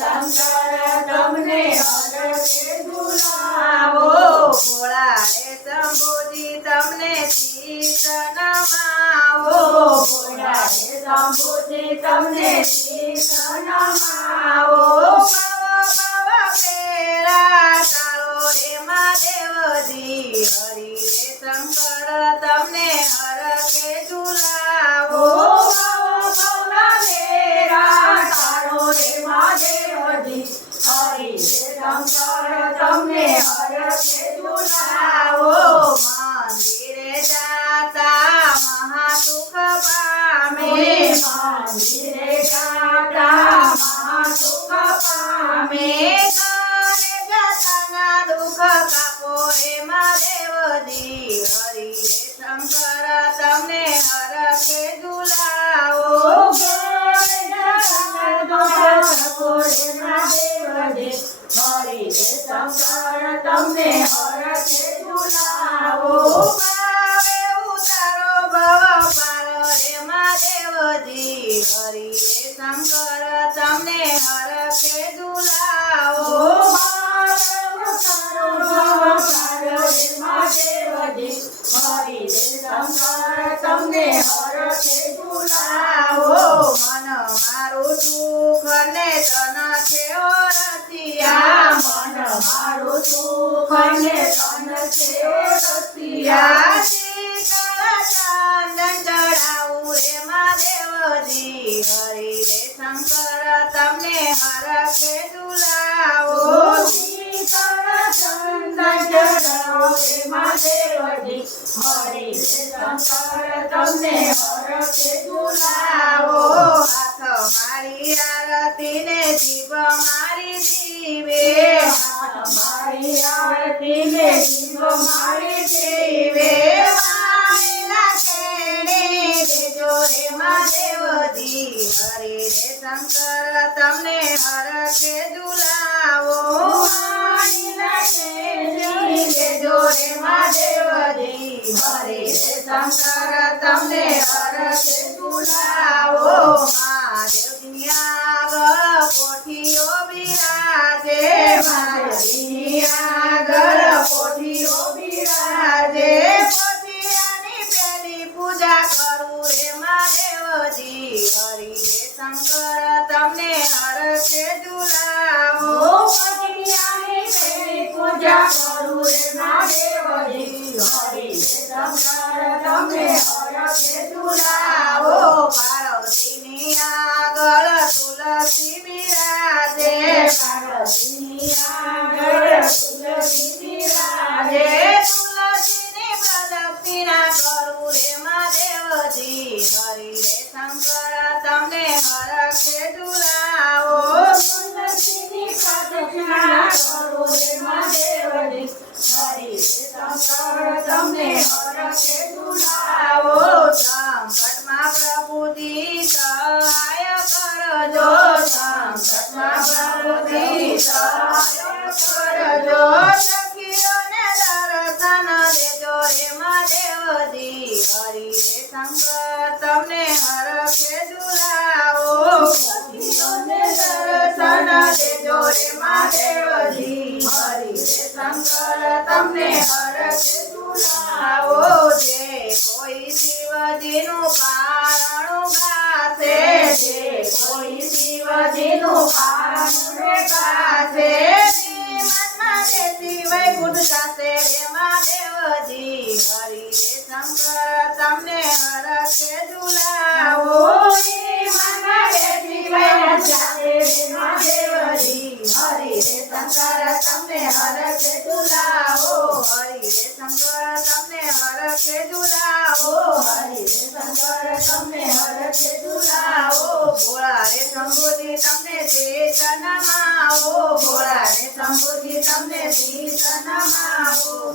શંકર તમને હરખે ઝુલાવો ભોળા રે શંભુજી તમને શીશ નમાવો ભોળા રે શંભુજી તમને શીશ નમાવો ભવ પેરા તારો રે મહાદેવજી હરિ રે શંકર તમને હરખે ઝુલાવો ભવના વેરા તારો રે મહાદેવજી હરિ રે શંકર તમને હરખે ઝુલાવો મંદિરે જાતા મહાસુખ પામે મંદિરે જાતા મહાસુખ પામે ઘરે જતાના દુઃખ કાપો રે મહાદેવજી હરિ રે શંકર તમને હરખે ઝુલાવો તમને હરખે ઝુલાવો ભાવે ઉતારો ભવ પારો રે મહાદેવજી હરિ રે શંકર તમને હરખે ઝુલાવો તમને હરખે ઝુલાવો મન મારું સુખ ને તન છે રસિયા મન મારું સુખ ને તન છે રસિયા શીતળ ચંદન ચડાવું રે મહાદેવજી હરિ રે શંકર તમને હરખે ઝુલાવો શીતળ ચંદન ચડાવો રે મહાદેવજી હરિ રે શંકર તમને હરખે ઝુલાવો હાથ મારી આરતી ને જીવ મારી જીવે મારી આરતી ને જીવ મારી જીવે વાણીલા કેણી દેજો રે મહાદેવજી હરિ રે શંકર તમને હરખે ઝુલાવો વાણીલા કેણી દેજો રે મહાદેવજી હરિ રે શંકર તમને હરખે ઝુલાવો મહાદેવની આગળ કોઠીઓ બિરાજે મહાદેવની આગળ કોઠીઓ બિરાજે કોઠિયાની પેલી પૂજા કરું રે મહાદેવજી હરિ રે શંકર તમને હરખે ઝુલાવો કોઠિયાની પેલી પૂજા કરું રે મહાદેવજી હરિ રે શંકર તમને હરખે ઝુલાવો પાર્વતીની આગળ તુલસી બિરાજે પાર્વતીની આગળ તુલસી બિરાજે તુલસીની પ્રદક્ષિણા કરું રે મહાદેવજી હરિ રે શંકર તમને હરખે ઝુલાવો તુલસીની પ્રદક્ષિણા કરું રે મહાદેવજી હરિ રે શંકર તમને હરખે ઝુલાવો સંકટમાં પ્રભુજી સહાય કરજો સંકટમાં પ્રભુજી સહાય કરજો સખીઓને દર્શન દેજો રે મહાદેવજી હરિ રે શંકર તમને હરખે ઝુલાવો સખીઓને દર્શન દેજો રે મહાદેવજી હરિ રે શંકર તમને હરખે ઝુલાવો જે કોઈ શિવજીનું પારણું ગાશે જે કોઈ શિવજીનું પારણું ગાશે શ્રીમદમાં દેશી વૈકુંઠ જાશે રે મહાદેવજી હરિ રે શંકર તમને હરખે ઝુલાવો મહાદેવજી હરિ રે શંકર તમને હરખે ઝુલાવો હરિ રે શંકર તમને હરખે ઝુલાવો હરિ રે શંકર તમને હરખે ઝુલાવો ભોળા રે શંભુજી તમને શીશ નમાવો ભોળા રે શંભુજી તમને શીશ નમાવો